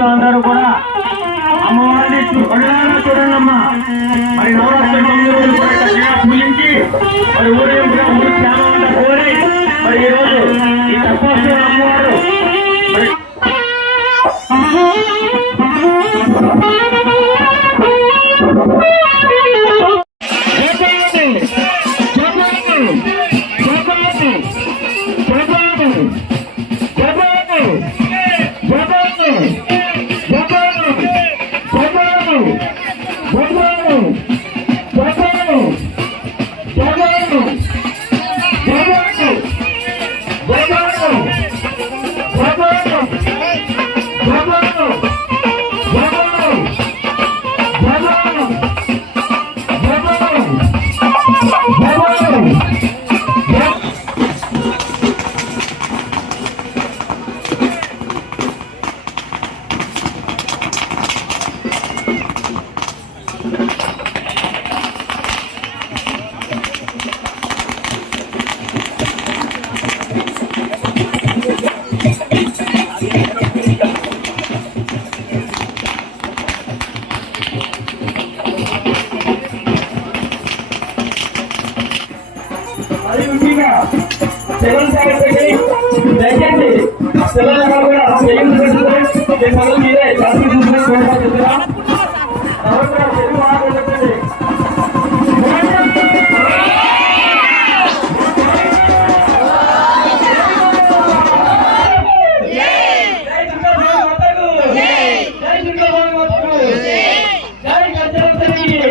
భక్తులందరూ కూడా అమ్మవారిని కళ్ళారా చూడండమ్మా. మరి నవరాత్రి తొమ్మిది రోజులు పూజించి మరి ఊరేగింపుగా ఊరు క్షేమం అంతా కోరి మరి ఈరోజు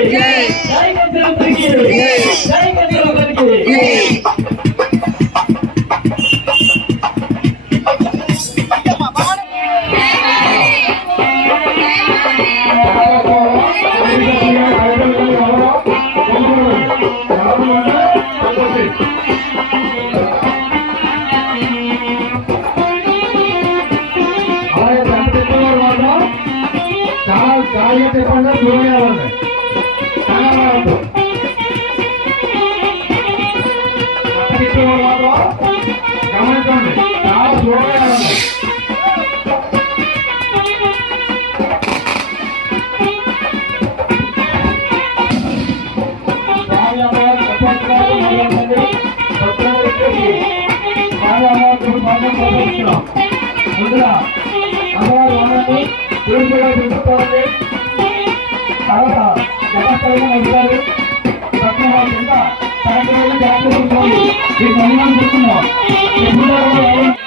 जय అమ్మవారు పాఠం ప్రారంభిస్తున్నాం ముందుగా అమ్మవారు వండండి దేవుడు కూడా తర్వాత జగత్తులను వస్తారు జాగ్రత్త ఈ సన్మానం చూస్తున్నాం ఎప్పుడు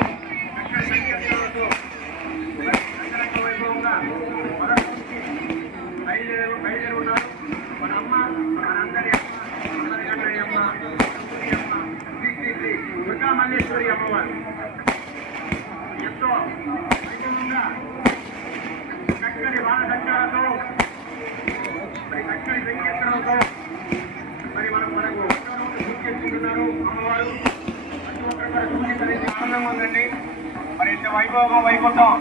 ఎంతో వైభవంగా చక్కని వానసంచాలతో మరి చక్కని వెంకటంతో మరి మనం మనకు చేసుకుంటున్నారు అమ్మవారు కూడా ఆనందంగా ఉందండి మరి ఇంత వైభవం వైకుంఠం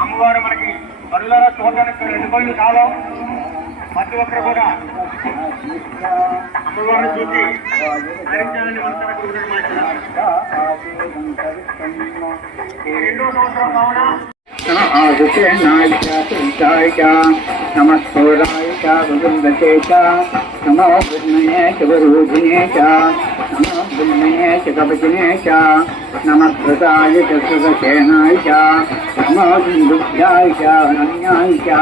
అమ్మవారు మనకి కరులారా చూడడానికి రెండు పనులు కాలం ప్రతి ఒక్కరు కూడా అమ్మవారిని చూసి ధరించాలని మనసులో రెండో సంవత్సరం కావున చ నమో దుమ్నే శిఖపతినే చ నమకృతాయ చతుర్దశేనాయ చ నమో సింధుభ్యాయ చ అనన్యాయ చ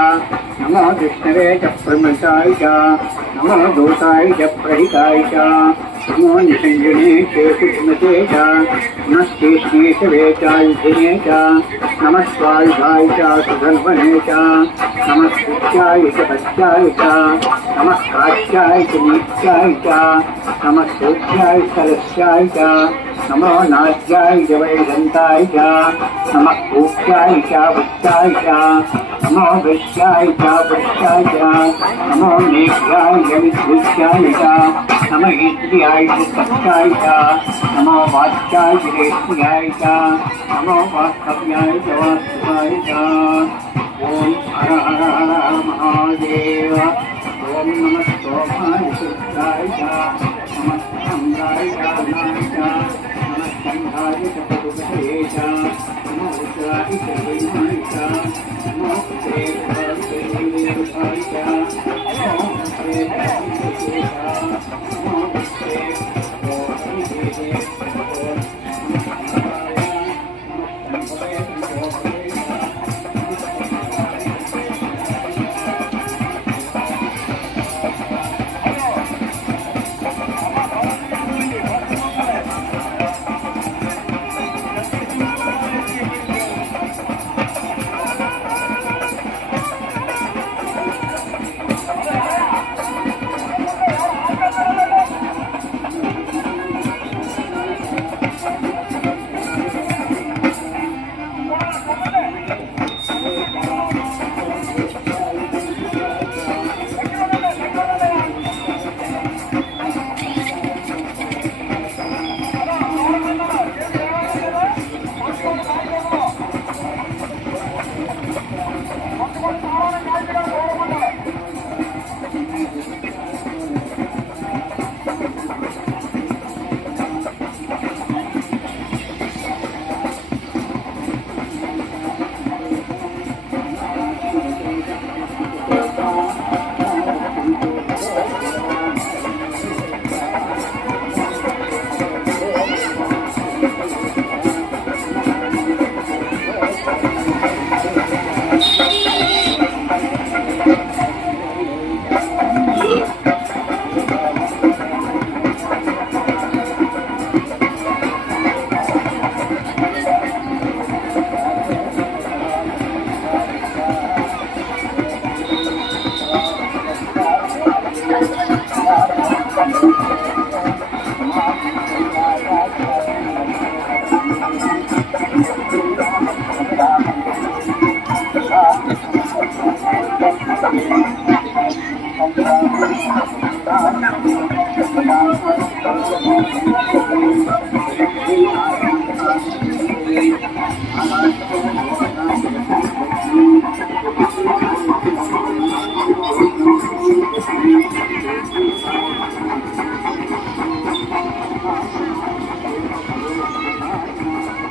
నమో కృష్ణవే చ ప్రమృతాయ చ నమో దూతాయ చ ప్రహితాయ చ नमो विष्णवे च प्रमृताय च नमो दूताय च प्रहिताय च नमो निषञ्जने च सुष्मते च नमस्तेष्णे च वेचायुधिने च नमः स्वायुधाय च सुधर्वणे च नमः कुत्याय च पत्याय च नमः कात्याय च नीत्याय च नमः सूर्याय सरस्याय च నమో నాట్యాయ జవైదంతాయ నమ కూప్యాయ చ వృత్తాయ చ నమో వృత్యాయ చ వృత్తాయ చ నమో నేత్రాయ జమిత్యాయ చ నమ ఇంద్రియాయ సత్యాయ చ నమో వాచ్యాయ రేత్యాయ చ నమో వాస్తవ్యాయ చ వాస్తవాయ చ. ఓం హర హర హర మహాదేవ ఓం నమ సోమాయ సూత్రాయ చ. సంఘాయ చపటుకరే నమో ఉద్రాయ Bye-bye.